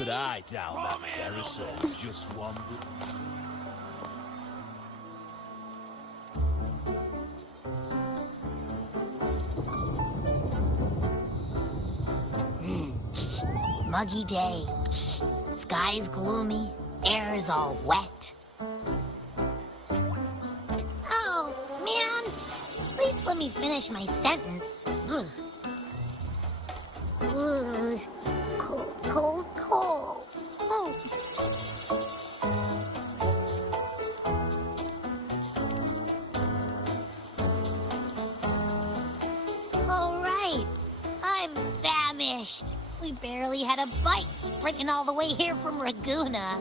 But I down that carousel just one. Muggy day. Sky's gloomy, air's all wet. Oh, man! Please let me finish my sentence. Ugh. Ugh. Cold, cold, cold. Oh. All right. I'm famished. We barely had a bite sprinting all the way here from Raguna.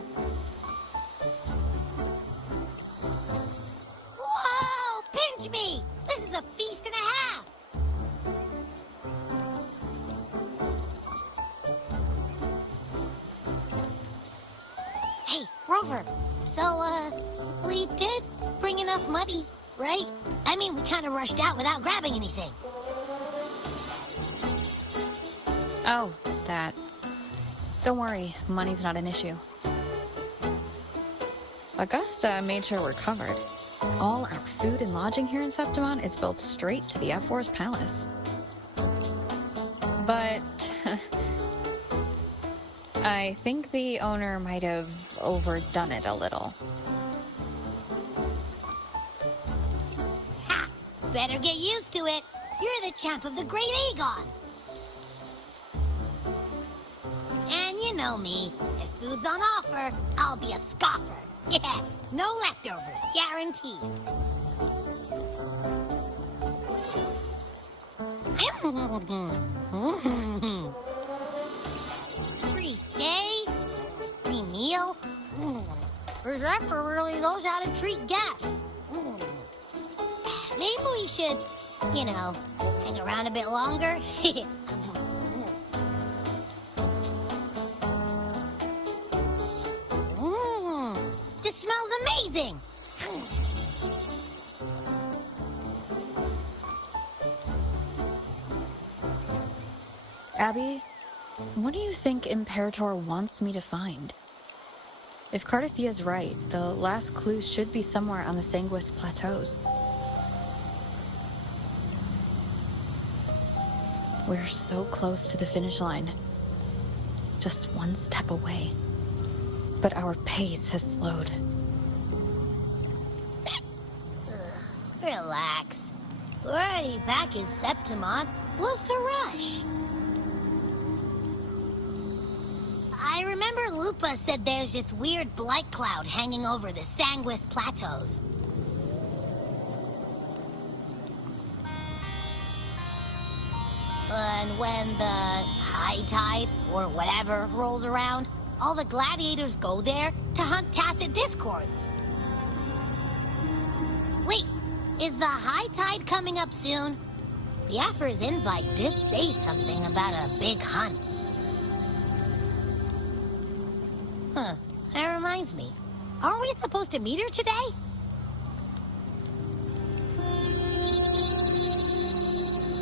Whoa! Pinch me! This is a feast and a half! Hey, Rover. So, we did bring enough money, right? I mean, we kind of rushed out without grabbing anything. Oh, that. Don't worry, money's not an issue. Augusta made sure we're covered. All our food and lodging here in Septimon is built straight to the F4's palace. But I think the owner might have overdone it a little. Ha! Better get used to it. You're the champ of the Great Aegon. And you know me. If food's on offer, I'll be a scoffer. Yeah, no leftovers, guaranteed. Free stay? Free meal? This rapper really knows how to treat guests. Maybe we should, you know, hang around a bit longer. This smells amazing. Abby, what do you think Imperator wants me to find? If Cardathia's right, the last clues should be somewhere on the Sanguis Plateaus. We're so close to the finish line. Just one step away. But our pace has slowed. Relax. We're already back in Septimon. What's the rush? I remember Lupa said there's this weird blight cloud hanging over the Sanguis Plateaus. And when the high tide, or whatever, rolls around, all the gladiators go there to hunt tacit discords. Wait, is the high tide coming up soon? The Aphra's invite did say something about a big hunt. Huh, that reminds me. Aren't we supposed to meet her today?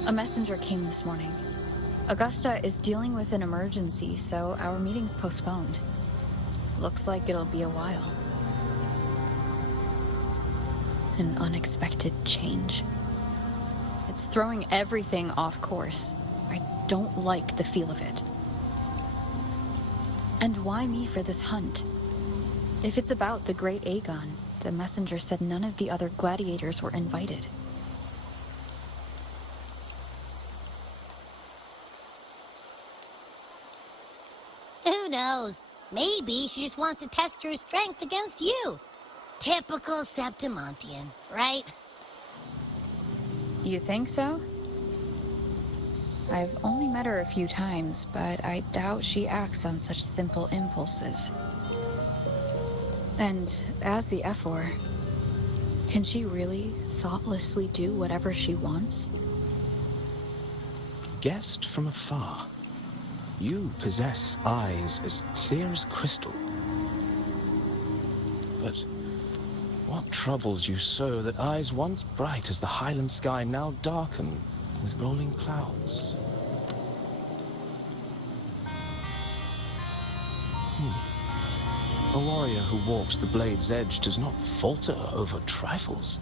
A messenger came this morning. Augusta is dealing with an emergency, so our meeting's postponed. Looks like it'll be a while. An unexpected change. It's throwing everything off course. I don't like the feel of it. And why me for this hunt? If it's about the Great Aegon, the messenger said none of the other gladiators were invited. Who knows? Maybe she just wants to test her strength against you. Typical Septimontian, right? You think so? I've only met her a few times, but I doubt she acts on such simple impulses. And as the F4, can she really thoughtlessly do whatever she wants? Guessed from afar, you possess eyes as clear as crystal. But what troubles you so that eyes once bright as the highland sky now darken with rolling clouds? A warrior who walks the blade's edge does not falter over trifles.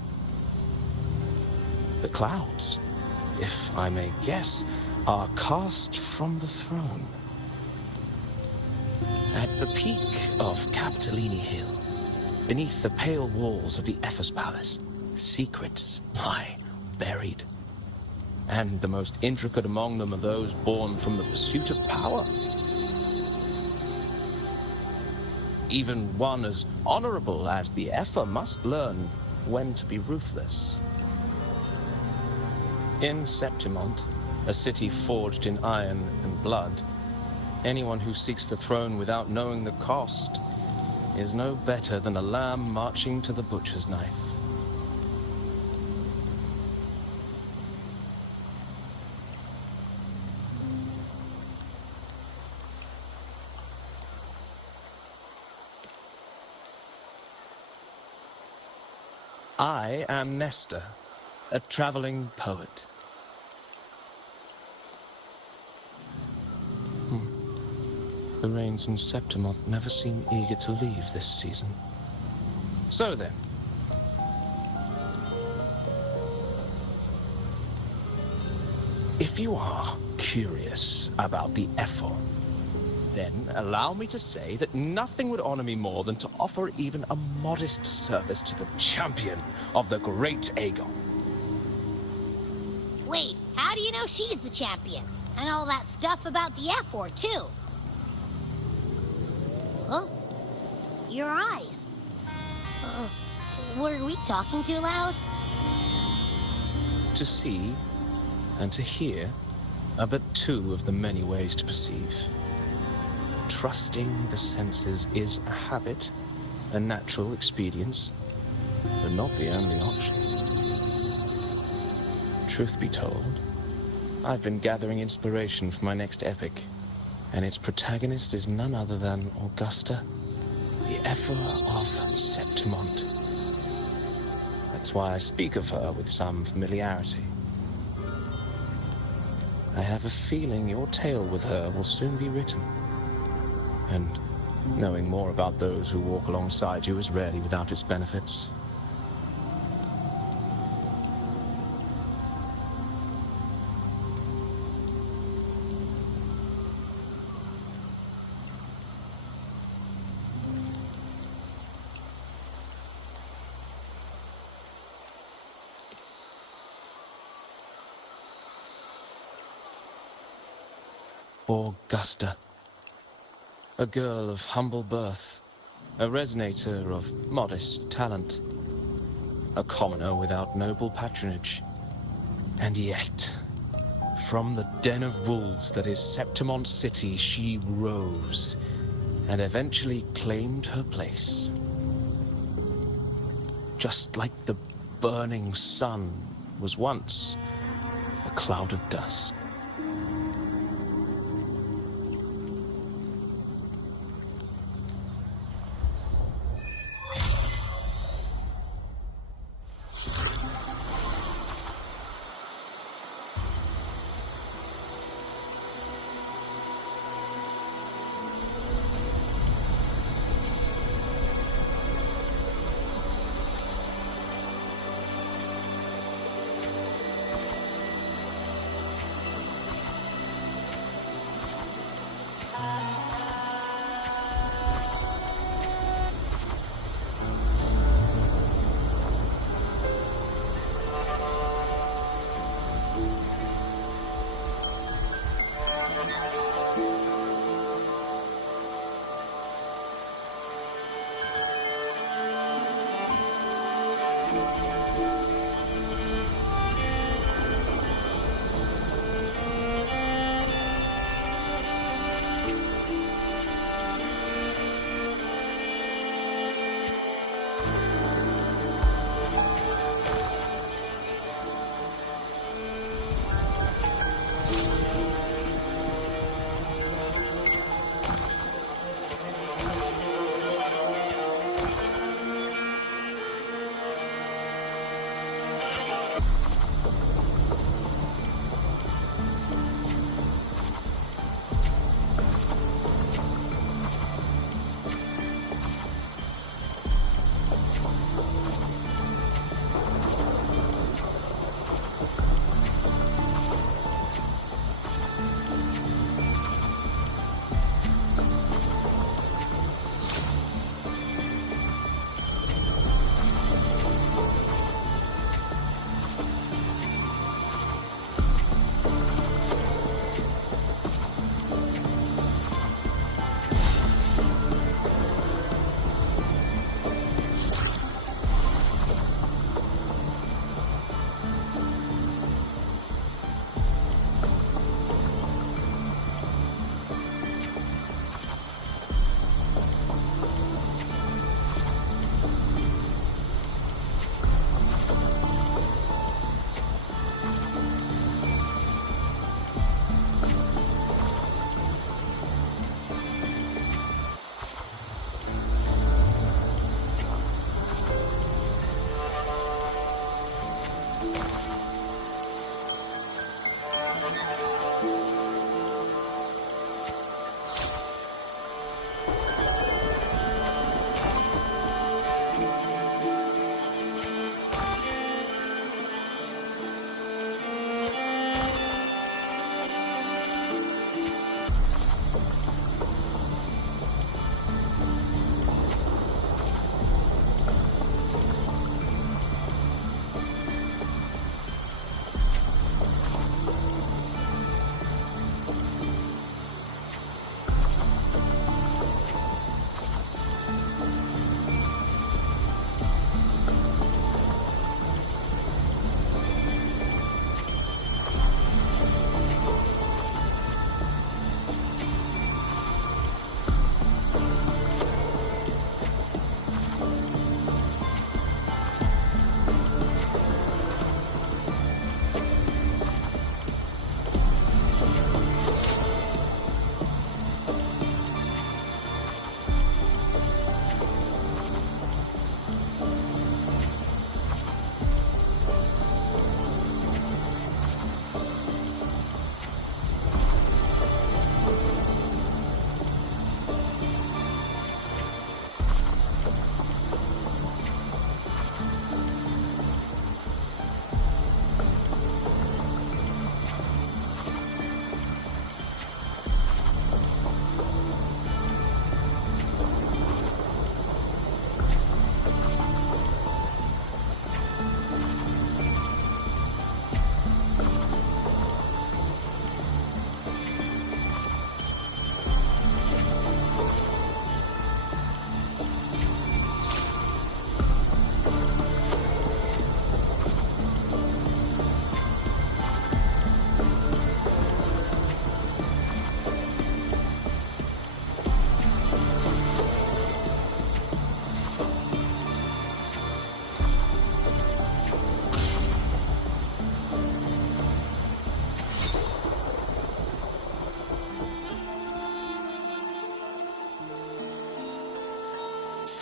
The clouds, if I may guess, are cast from the throne. At the peak of Capitolini Hill, beneath the pale walls of the Ephes Palace, secrets lie buried. And the most intricate among them are those born from the pursuit of power. Even one as honorable as the Epher must learn when to be ruthless. In Septimont, a city forged in iron and blood, anyone who seeks the throne without knowing the cost is no better than a lamb marching to the butcher's knife. I am Nestor, a traveling poet. The rains in Septimont never seem eager to leave this season. So then, if you are curious about the Epher, then allow me to say that nothing would honor me more than to offer even a modest service to the champion of the great Aegon. Wait, how do you know she's the champion? And all that stuff about the F-War, too? Huh? Your eyes. Were we talking too loud? To see and to hear are but two of the many ways to perceive. Trusting the senses is a habit, a natural expedience, but not the only option. Truth be told, I've been gathering inspiration for my next epic, and its protagonist is none other than Augusta, the Epher of Septimont. That's why I speak of her with some familiarity. I have a feeling your tale with her will soon be written. And knowing more about those who walk alongside you is rarely without its benefits. Augusta. A girl of humble birth, a resonator of modest talent, a commoner without noble patronage. And yet, from the den of wolves that is Septimont City, she rose and eventually claimed her place. Just like the burning sun was once a cloud of dust.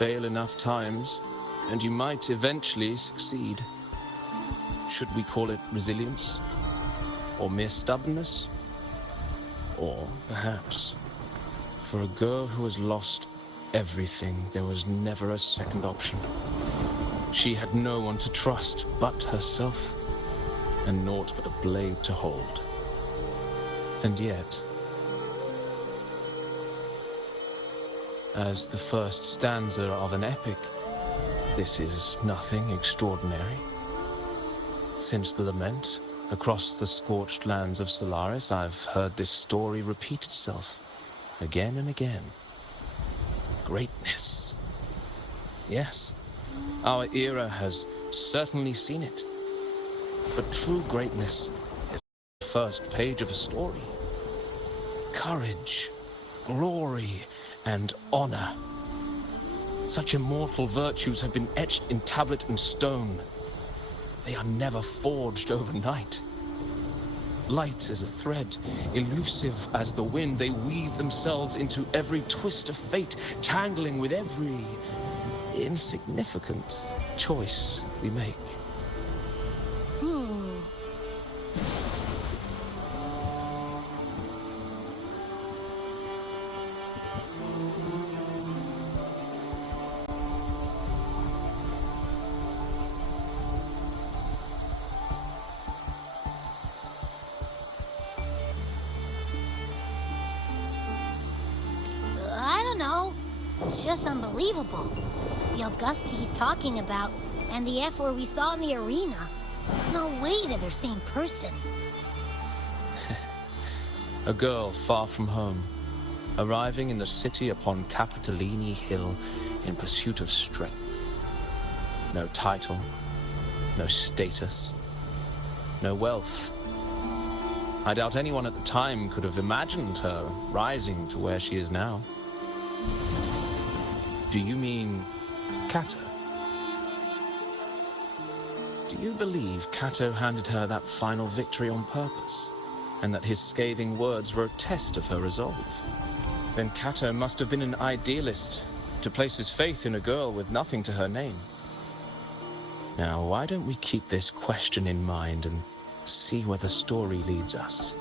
fail enough times, and you might eventually succeed. Should we call it resilience? Or mere stubbornness? Or perhaps, for a girl who has lost everything, there was never a second option. She had no one to trust but herself, and naught but a blade to hold. And yet, as the first stanza of an epic, this is nothing extraordinary. Since the lament, across the scorched lands of Solaris, I've heard this story repeat itself, again and again. Greatness. Yes, our era has certainly seen it. But true greatness is the first page of a story. Courage, glory, and honor. Such immortal virtues have been etched in tablet and stone. They are never forged overnight. Light as a thread, elusive as the wind, they weave themselves into every twist of fate, tangling with every insignificant choice we make. It's just unbelievable. The Augusta he's talking about, and the F-word we saw in the arena. No way that they're same person. A girl far from home, arriving in the city upon Capitolini Hill in pursuit of strength. No title, no status, no wealth. I doubt anyone at the time could have imagined her rising to where she is now. Do you mean Kato? Do you believe Kato handed her that final victory on purpose, and that his scathing words were a test of her resolve? Then Kato must have been an idealist to place his faith in a girl with nothing to her name. Now, why don't we keep this question in mind and see where the story leads us?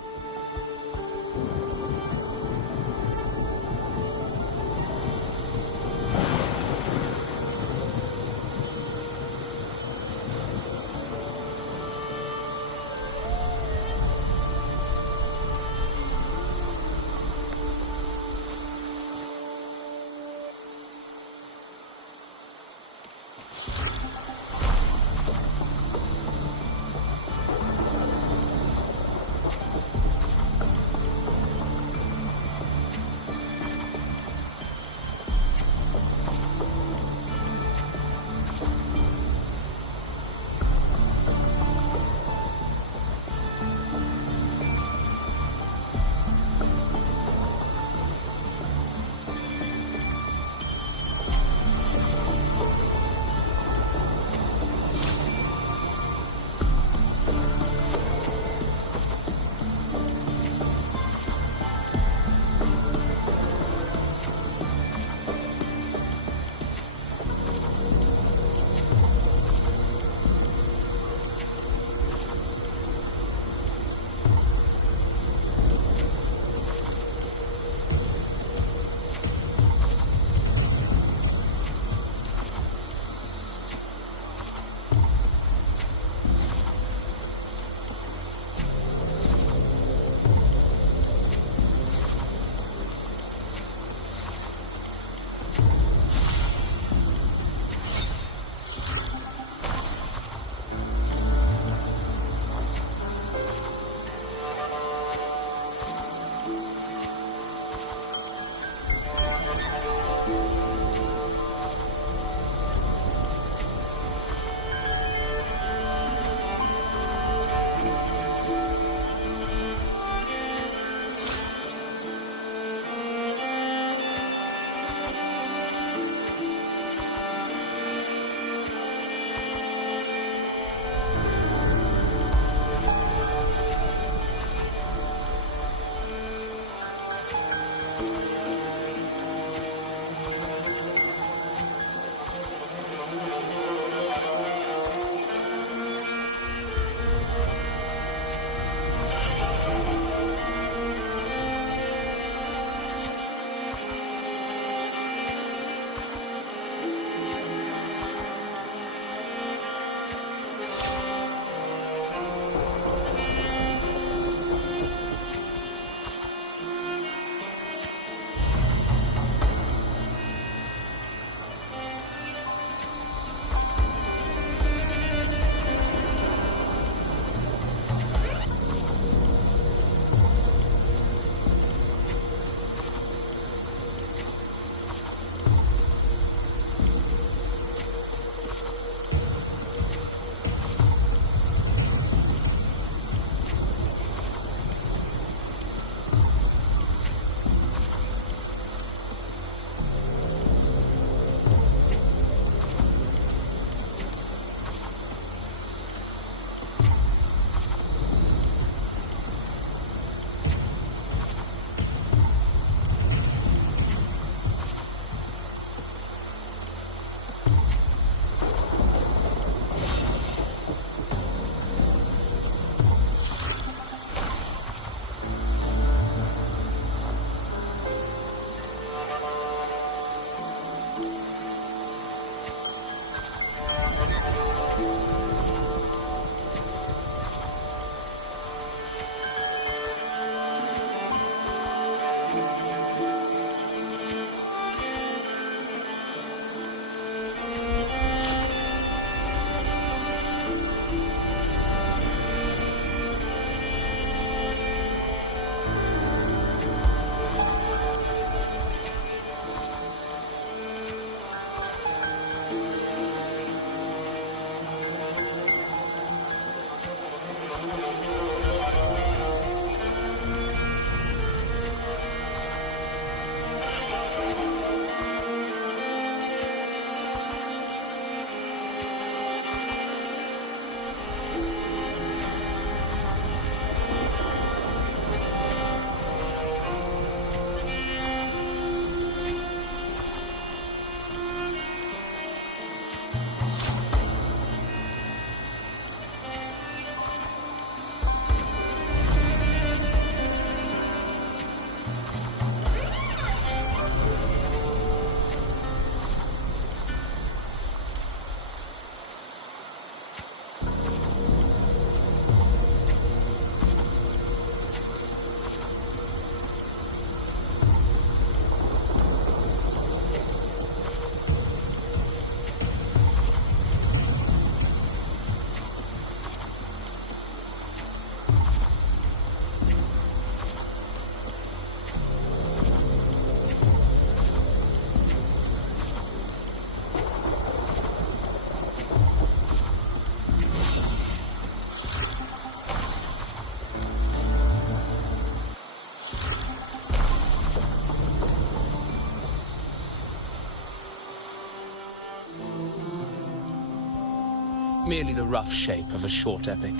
Merely the rough shape of a short epic.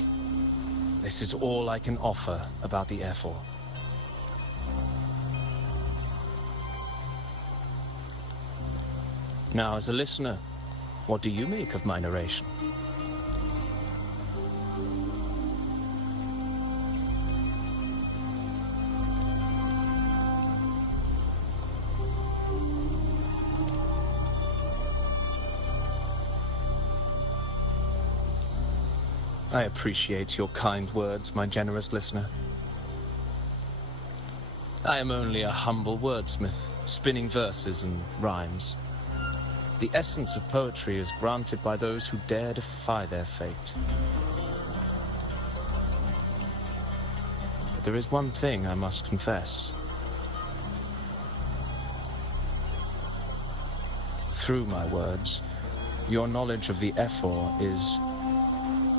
This is all I can offer about the Airfor. Now, as a listener, what do you make of my narration? I appreciate your kind words, my generous listener. I am only a humble wordsmith, spinning verses and rhymes. The essence of poetry is granted by those who dare defy their fate. But there is one thing I must confess. Through my words, your knowledge of the Airfor is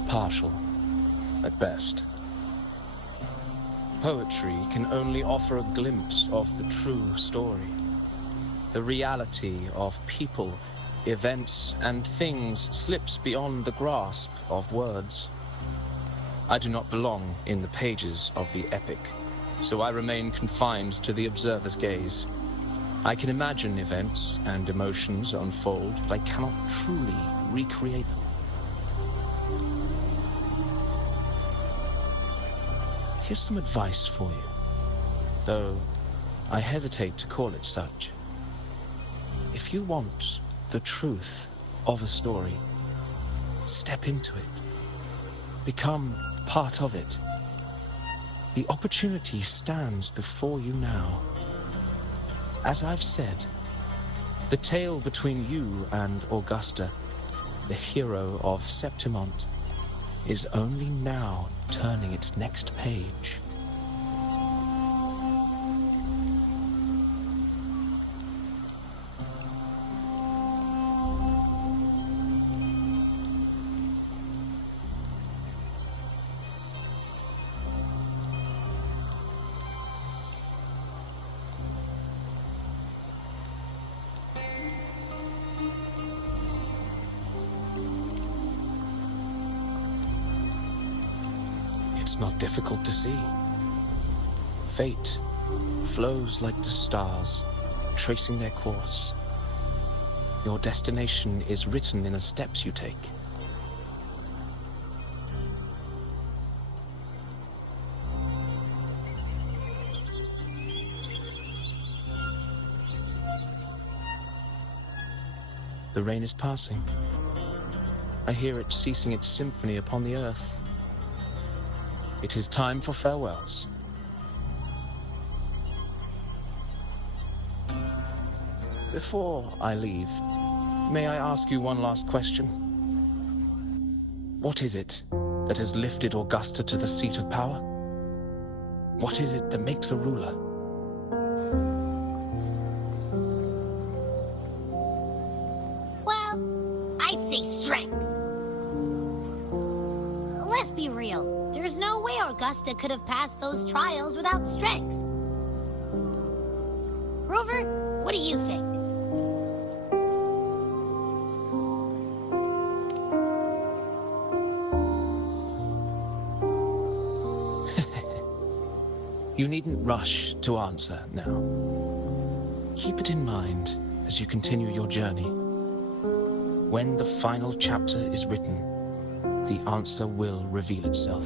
partial, at best. Poetry can only offer a glimpse of the true story, the reality of people, events, and things slips beyond the grasp of words. I do not belong in the pages of the epic, so I remain confined to the observer's gaze. I can imagine events and emotions unfold, but I cannot truly recreate them. Here's some advice for you, though I hesitate to call it such. If you want the truth of a story, step into it. Become part of it. The opportunity stands before you now. As I've said, the tale between you and Augusta, the hero of Septimont, is only now turning its next page. It's not difficult to see. Fate flows like the stars, tracing their course. Your destination is written in the steps you take. The rain is passing. I hear it ceasing its symphony upon the earth. It is time for farewells. Before I leave, may I ask you one last question? What is it that has lifted Augusta to the seat of power? What is it that makes a ruler? Well, I'd say strength. Let's be real. There's no way Augusta could have passed those trials without strength. Rover, what do you think? You needn't rush to answer now. Keep it in mind as you continue your journey. When the final chapter is written, the answer will reveal itself.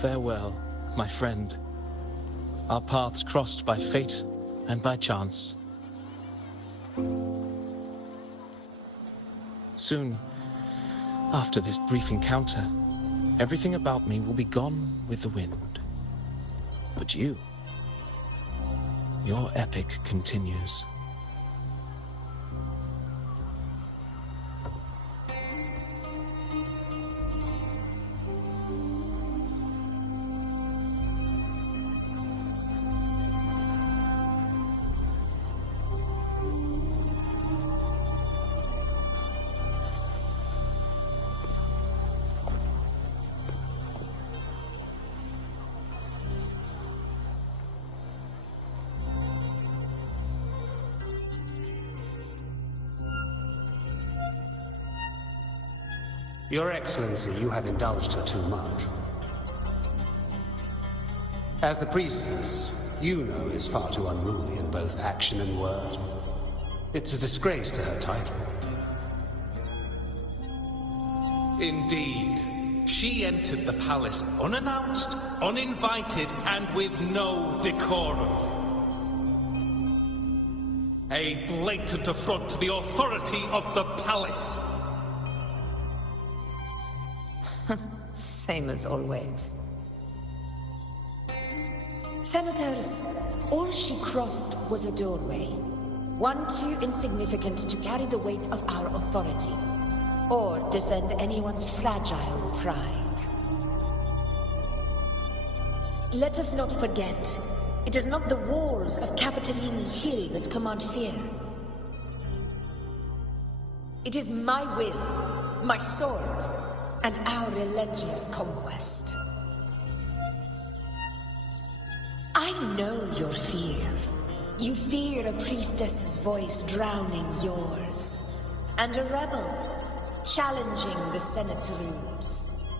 Farewell, my friend. Our paths crossed by fate and by chance. Soon, after this brief encounter, everything about me will be gone with the wind. But you, your epic continues. Your Excellency, you have indulged her too much. As the priestess, you know is far too unruly in both action and word. It's a disgrace to her title. Indeed. She entered the palace unannounced, uninvited, and with no decorum. A blatant affront to the authority of the palace. Same as always. Senators, all she crossed was a doorway. One too insignificant to carry the weight of our authority, or defend anyone's fragile pride. Let us not forget, it is not the walls of Capitolini Hill that command fear. It is my will, my sword, and our relentless conquest. I know your fear. You fear a priestess's voice drowning yours, and a rebel challenging the Senate's rules.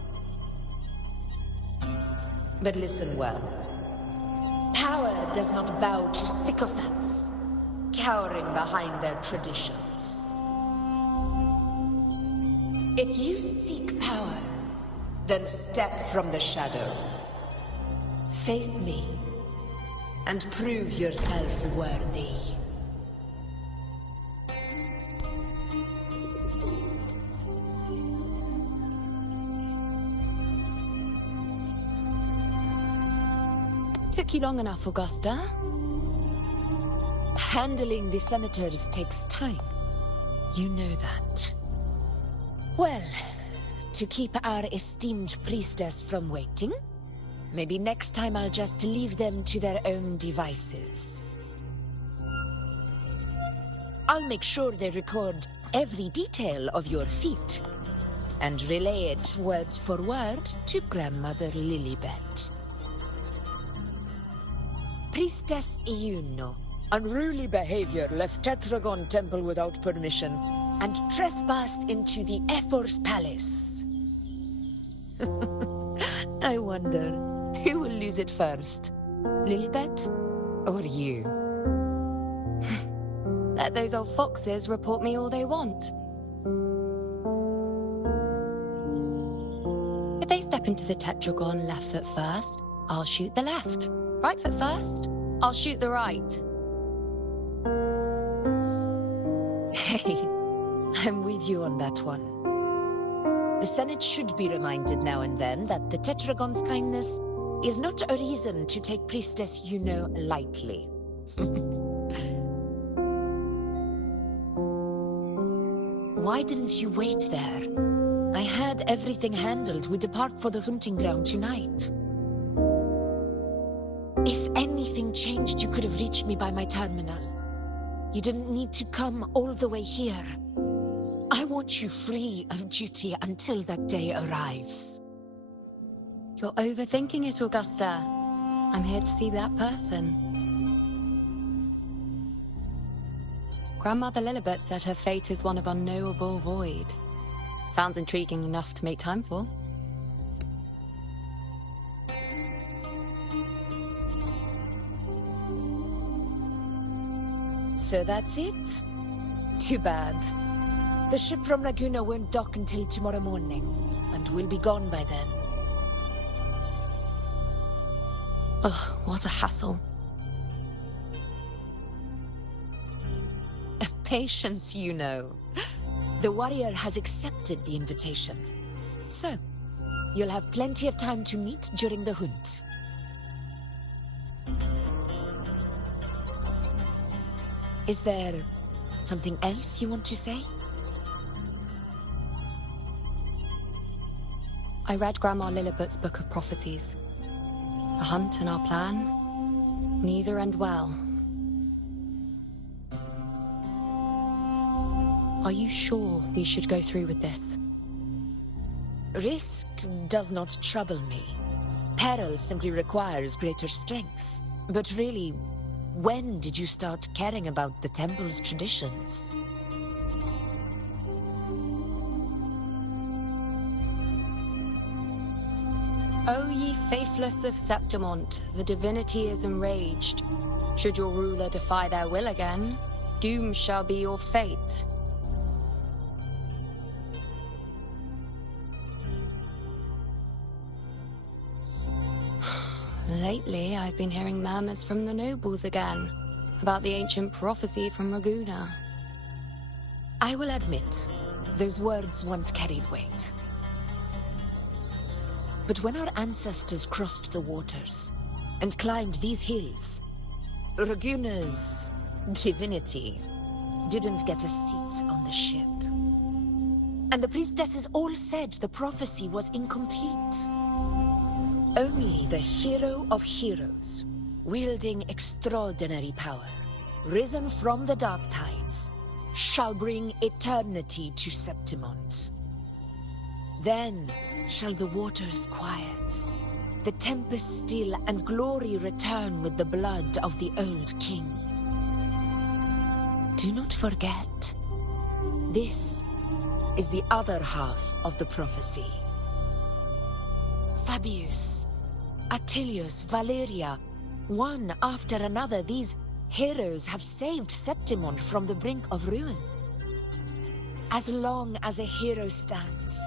But listen well. Power does not bow to sycophants, cowering behind their traditions. If you seek power, then step from the shadows. Face me, and prove yourself worthy. Took you long enough, Augusta? Handling the senators takes time. You know that. Well, to keep our esteemed priestess from waiting, maybe next time I'll just leave them to their own devices. I'll make sure they record every detail of your feat, and relay it word for word to Grandmother Lilibet. Priestess Iuno, unruly behavior, left Tetragon Temple without permission, and trespassed into the Ephor's palace. I wonder, who will lose it first? Lilibet or you? Let those old foxes report me all they want. If they step into the Tetragon left foot first, I'll shoot the left. Right foot first, I'll shoot the right. Hey, I'm with you on that one. The Senate should be reminded now and then that the Tetragon's kindness is not a reason to take Priestess Yuno lightly. Why didn't you wait there? I had everything handled. We depart for the hunting ground tonight. If anything changed, you could have reached me by my terminal. You didn't need to come all the way here. I want you free of duty until that day arrives. You're overthinking it, Augusta. I'm here to see that person. Grandmother Lilibet said her fate is one of unknowable void. Sounds intriguing enough to make time for. So that's it? Too bad. The ship from Laguna won't dock until tomorrow morning, and we'll be gone by then. Ugh, what a hassle. Patience, you know. The warrior has accepted the invitation. So, you'll have plenty of time to meet during the hunt. Is there something else you want to say? I read Grandma Lilibet's Book of Prophecies. The hunt and our plan, neither end well. Are you sure we should go through with this? Risk does not trouble me. Peril simply requires greater strength. But really, when did you start caring about the temple's traditions? O ye faithless of Septimont, the divinity is enraged. Should your ruler defy their will again, doom shall be your fate. Lately, I've been hearing murmurs from the nobles again, about the ancient prophecy from Raguna. I will admit, those words once carried weight. But when our ancestors crossed the waters and climbed these hills, Raguna's divinity didn't get a seat on the ship. And the priestesses all said the prophecy was incomplete. Only the hero of heroes, wielding extraordinary power, risen from the dark tides, shall bring eternity to Septimont. Then shall the waters quiet, the tempest still, and glory return with the blood of the old king. Do not forget, this is the other half of the prophecy. Fabius, Attilius, Valeria, one after another, these heroes have saved Septimont from the brink of ruin. As long as a hero stands,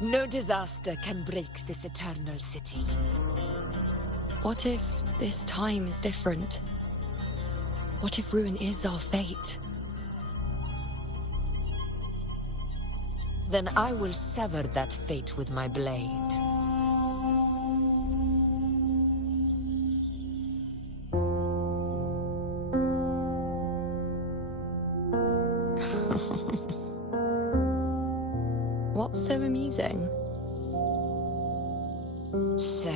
no disaster can break this eternal city. What if this time is different? What if ruin is our fate? Then I will sever that fate with my blade. What's so amusing? So,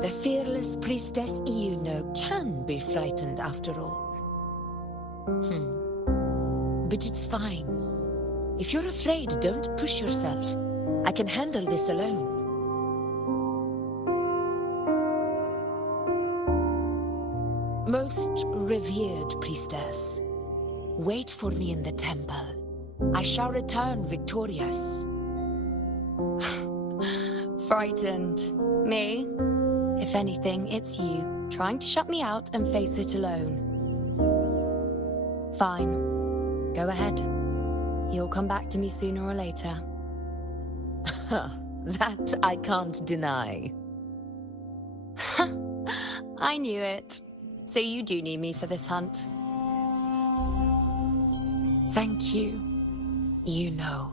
the fearless priestess Yuno can be frightened after all. But it's fine. If you're afraid, don't push yourself. I can handle this alone. Most revered priestess, wait for me in the temple. I shall return victorious. Frightened. Me? If anything, it's you, trying to shut me out and face it alone. Fine. Go ahead. You'll come back to me sooner or later. That I can't deny. I knew it. So you do need me for this hunt. Thank you. You know.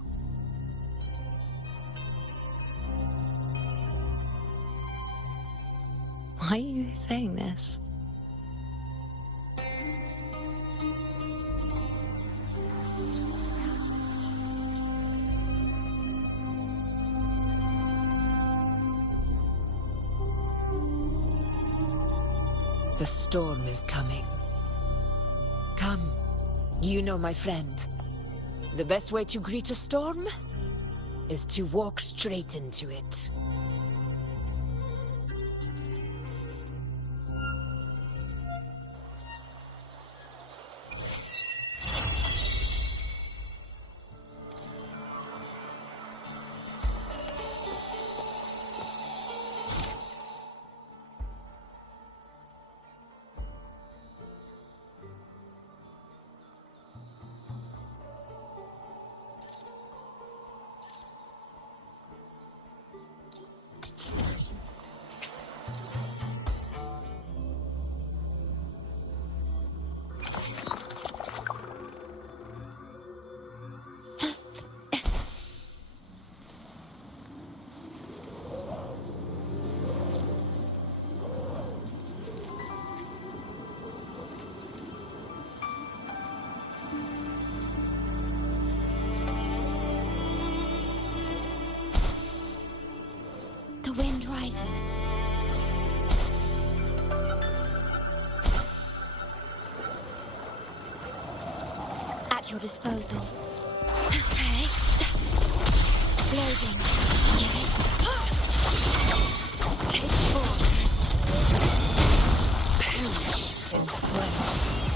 Why are you saying this? The storm is coming. Come. You know, my friend. The best way to greet a storm is to walk straight into it. The wind rises. At your disposal. Okay. Loading. Okay. Take form. Perish in flames.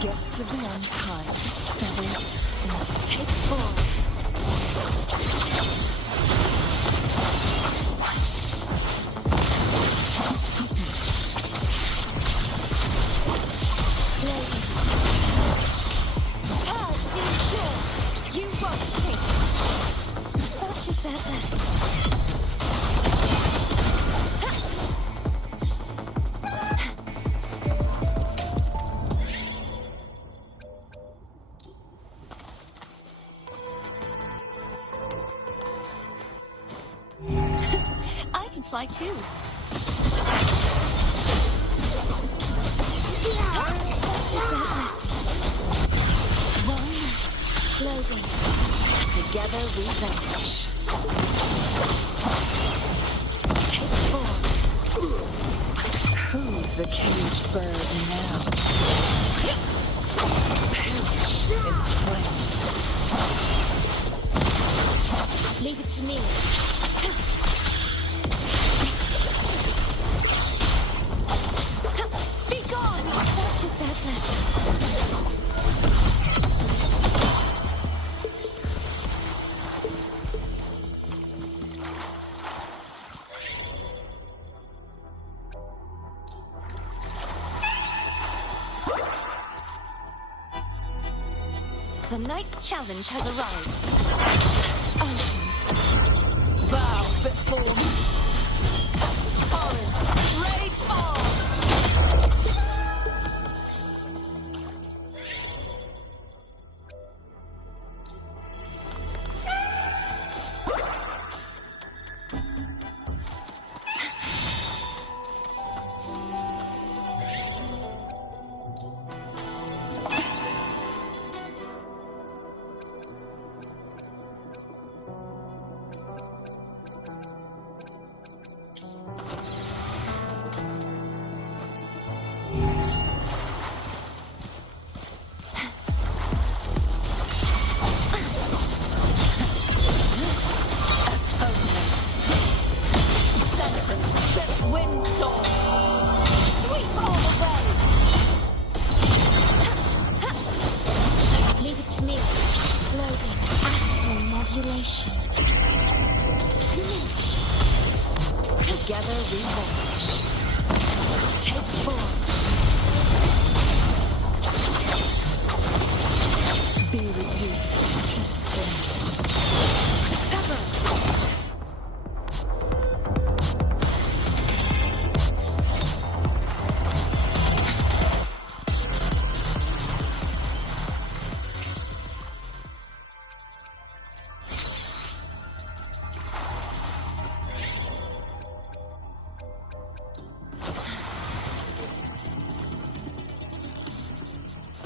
Guests of the unkind, feathers, and take form. Purge the impure. You won't escape. Such is their blessing. I can fly too. Such is their blessing. Walnut, loading. Together we vanish. Take form. Who's the caged bird now? Perish in flames. Leave it to me. Be gone! Such is their blessing. night's challenge has arrived. Oceans, bow before me. Torrents, rage on! Windstorm! Sweep all away! Leave it to me. Loading. Astral modulation. Diminish. Together we watch. Take form. Be reduced to cinders. Sever!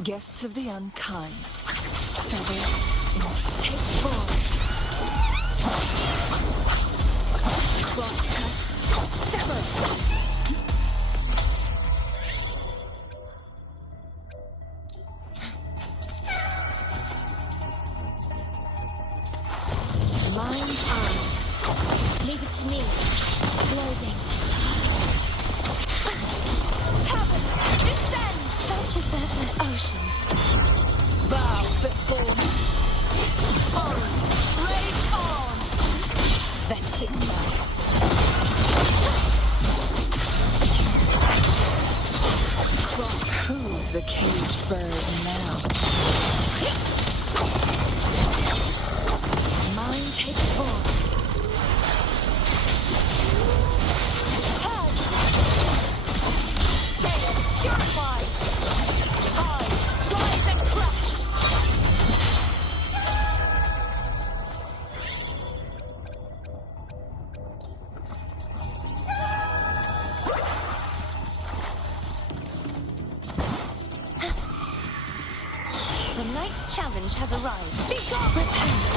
Guests of the unkind, feathers in state form. Crosscut, sever. Mind eye. Leave it to me. Loading. Heavens, descend! Such is that Oceans, bow before me. Torrents, rage on! Vexing nights. Who's the caged bird now? Mine take form. Purge! Gales purified! Tides rise and crash! The night's challenge has arrived. Be gone! Repent!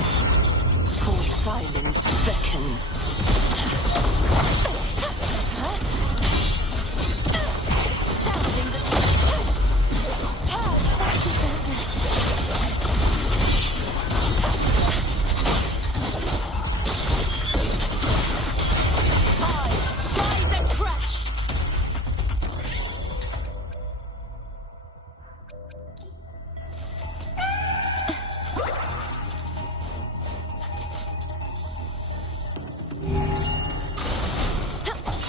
For silence beckons. Sounding the... Such is that Tides rise and crash!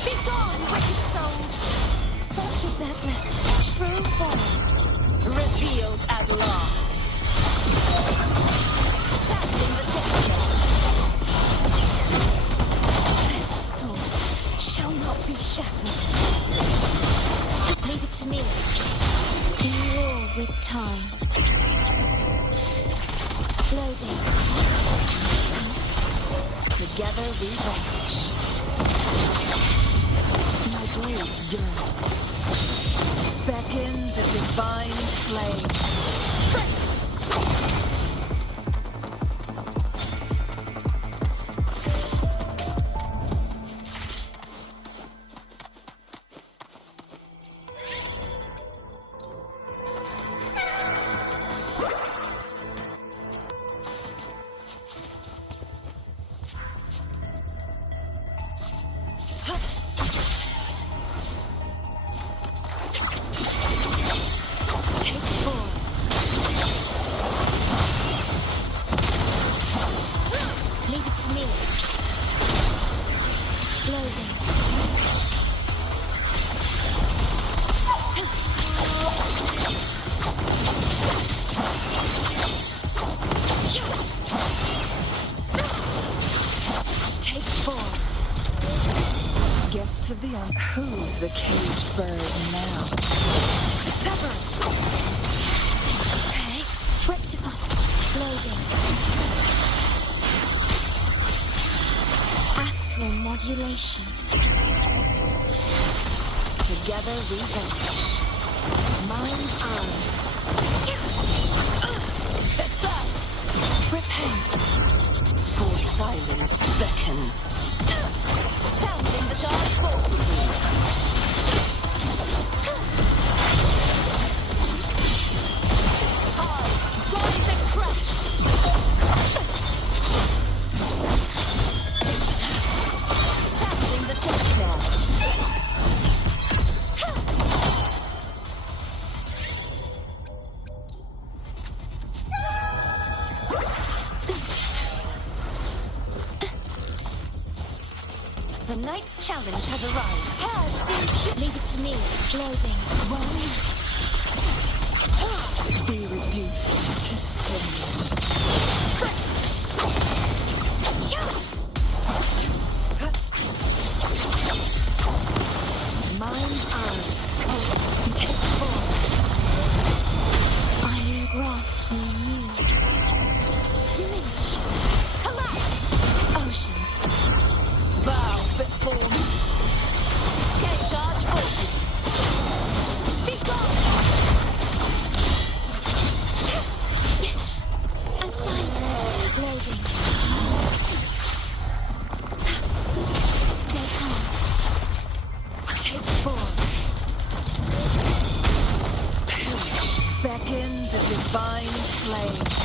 Be gone, wicked souls! Such is that true form. Revealed at last. Sounding the danger. This sword shall not be shattered. Leave it to me. In war with time. Loading. Together we vanquish. My blade yearns. Beckon the divine flames. Take form. Guests of the who's the caged bird now? Sever! Okay. Rectify. Loading. Astral modulation. Together we vanish. Mind's eye. Disperse! Repent! For silence beckons. Sounding the charge forward. Tide, rise and crash! Sounding the death knell. The knight's challenge has arrived. Purge the Leave it to me. Loading. Be reduced to cinders. Mind's eye. Take form. Iron graft near me. Diminish. Collapse. Oceans. Bow before me. Gate charge forces. Be gone. I'm fine. Loading. Stay calm. Take form. Beckon the divine flames.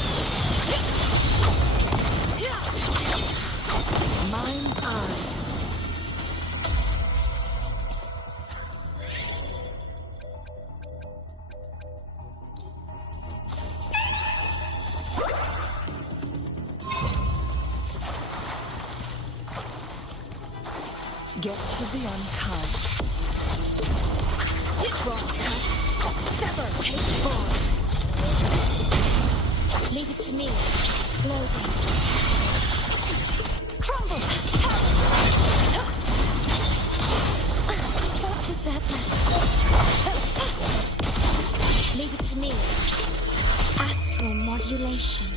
Mind's eye. Guests of the unkind. Crosscut. Sever. Take form. Leave it to me. Loading. Crumble. Such is that blessing. Leave it to me. Astral modulation.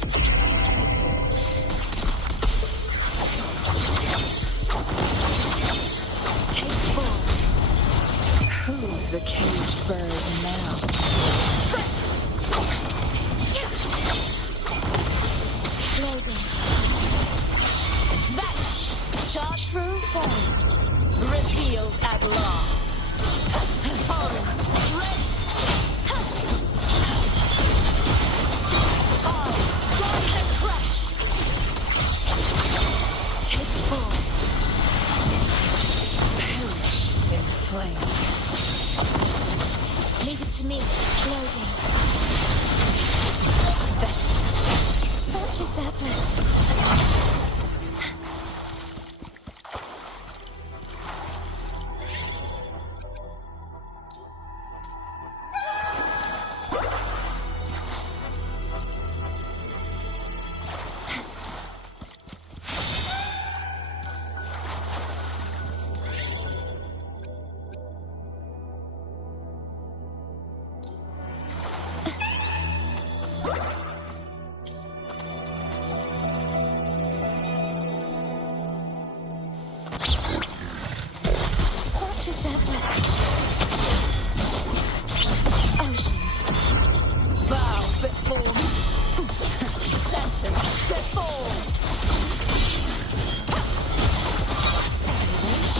Take form. Who's the caged bird now? Loading. Vanish. Charge true form. Revealed at last. Torrents ready. Tide, rise and crash. Take form. Perish in flames. Leave it to me. Loading. Such is that blessing. Such is that blessing. Oceans. Bow before me. Sentence before. Savage.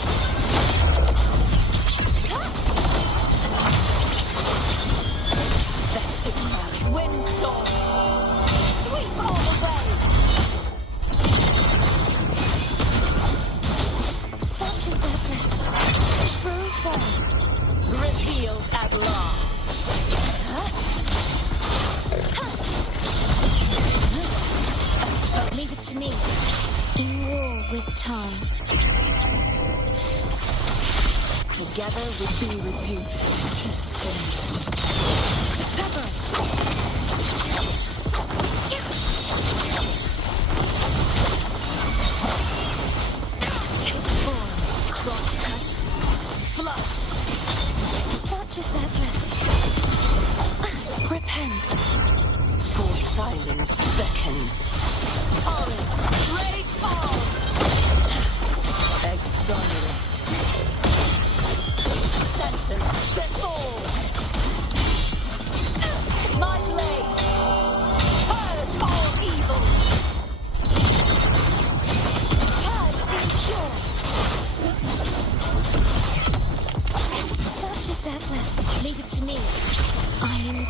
That's it now. Windstorm. Sweep all away. Such is that blessing. True form. Revealed at last. Leave it to me. In war with time. Together we'd be reduced to cinders. Sever! Take form, crosscut,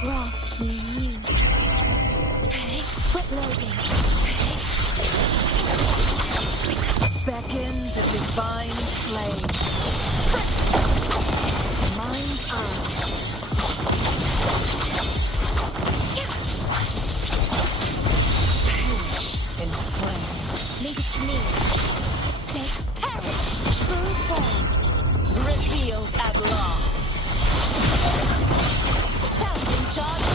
graft you knew. Hey, quit loading. Beckon the divine flame. Mind eye. Perish in flames. Leave it to me. Stay, perish. True form. Revealed at last. Sounding charge.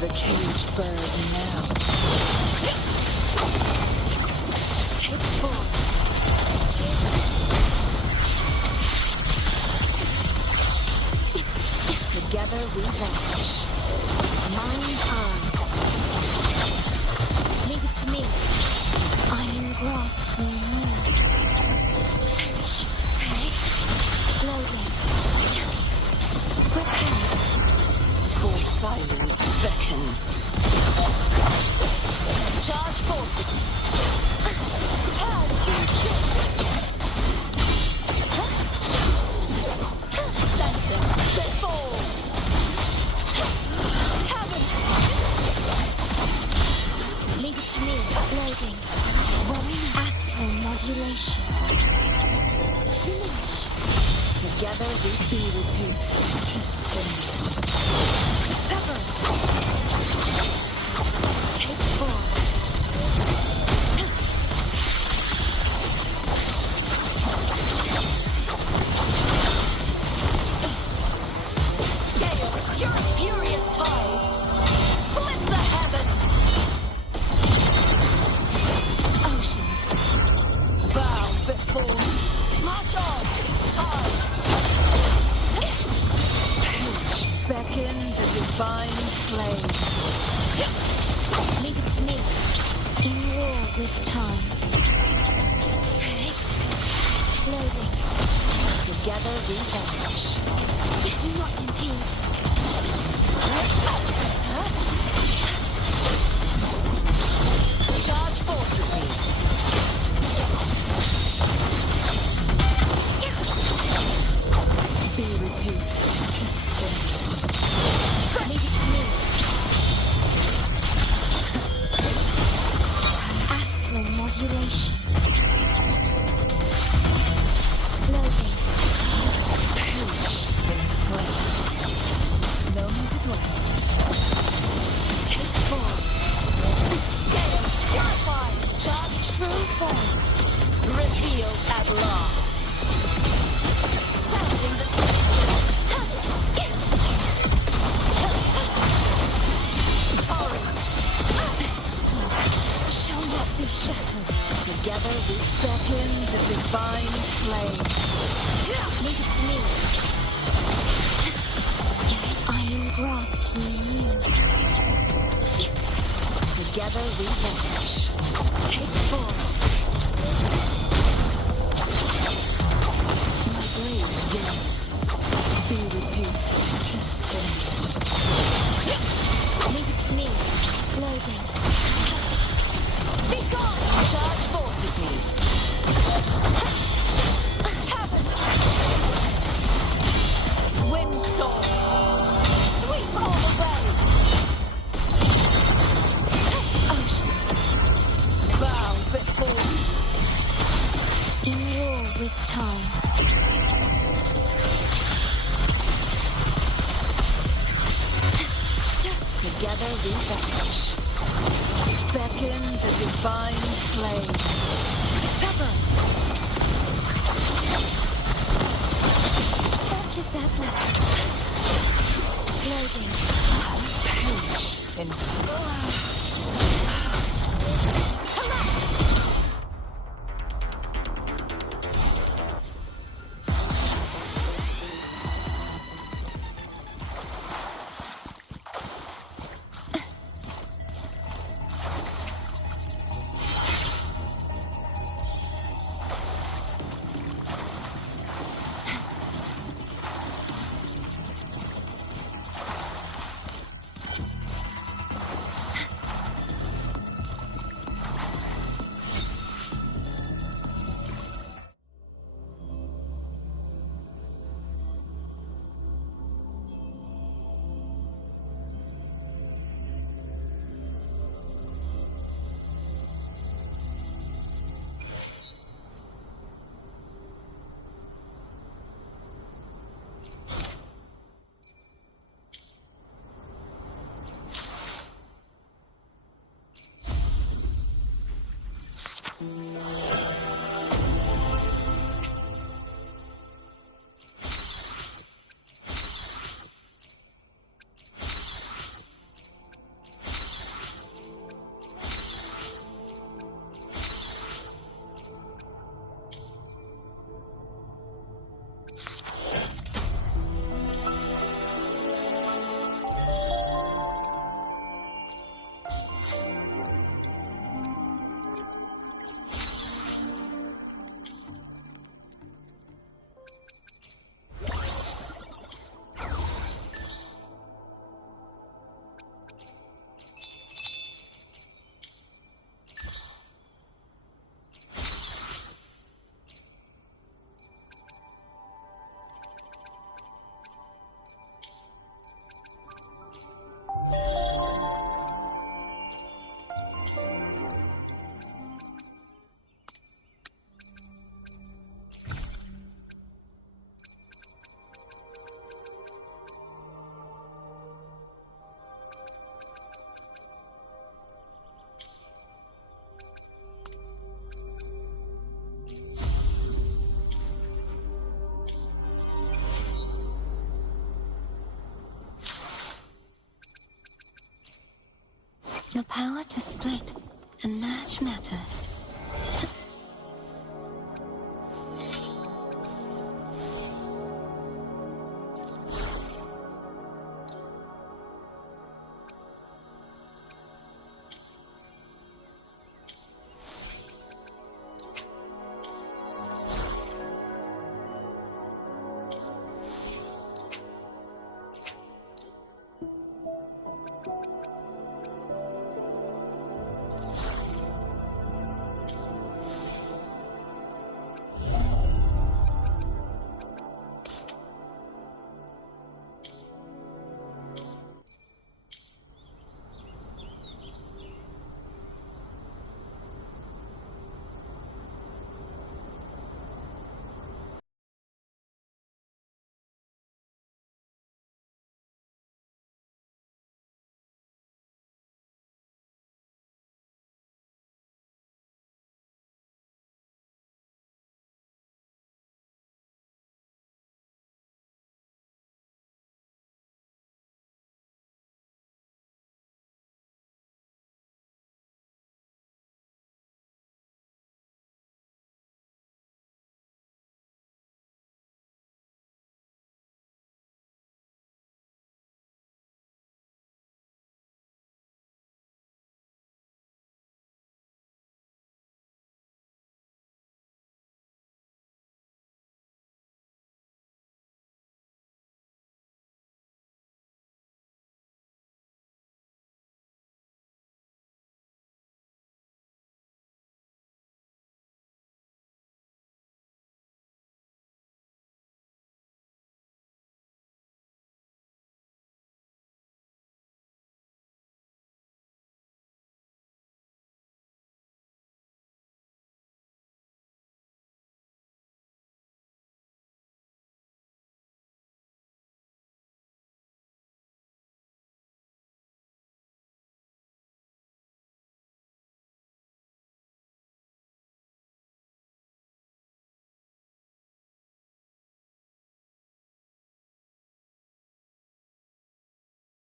The caged bird now. Take form. Together we vanish. Mind eye. Leave it to me. Iron graft you know. Perish. Hey. Loading. Repent. For silence beckons. Charge forth. Purge the Sentence before. Leave it to me. Loading. Astral modulation. Diminish. Together we be reduced to cinders. Sever. Take form. Gale, furious tides. Split the heavens. Oceans. Bow before. March on. Tides. Beckon the divine flames. Leave it to me. In war with time. Okay. Loading. Together we vanish. Do not impede. Charge forth with me. Be reduced to cinders. Leave it to me. Astral modulation. Loading. Perish in flames. No more to dwell. Take form. Gale, purified. Charge true form. Revealed at last. Sounding the Torrents. this soul shall not be shattered. Together we beckon the divine flames. Leave it to me. Iron graft you knew. Together we vanish. Take form. My brave games. Be reduced to cinders. Leave it to me. Loading. Be gone! Charge forth with me. Heavens. Windstorm. Sweep all away. Oceans. Bow before. In war with time. Together we vanish. Beckon the divine flames. cover! Such is that blessing. Loading. The power to split and merge matter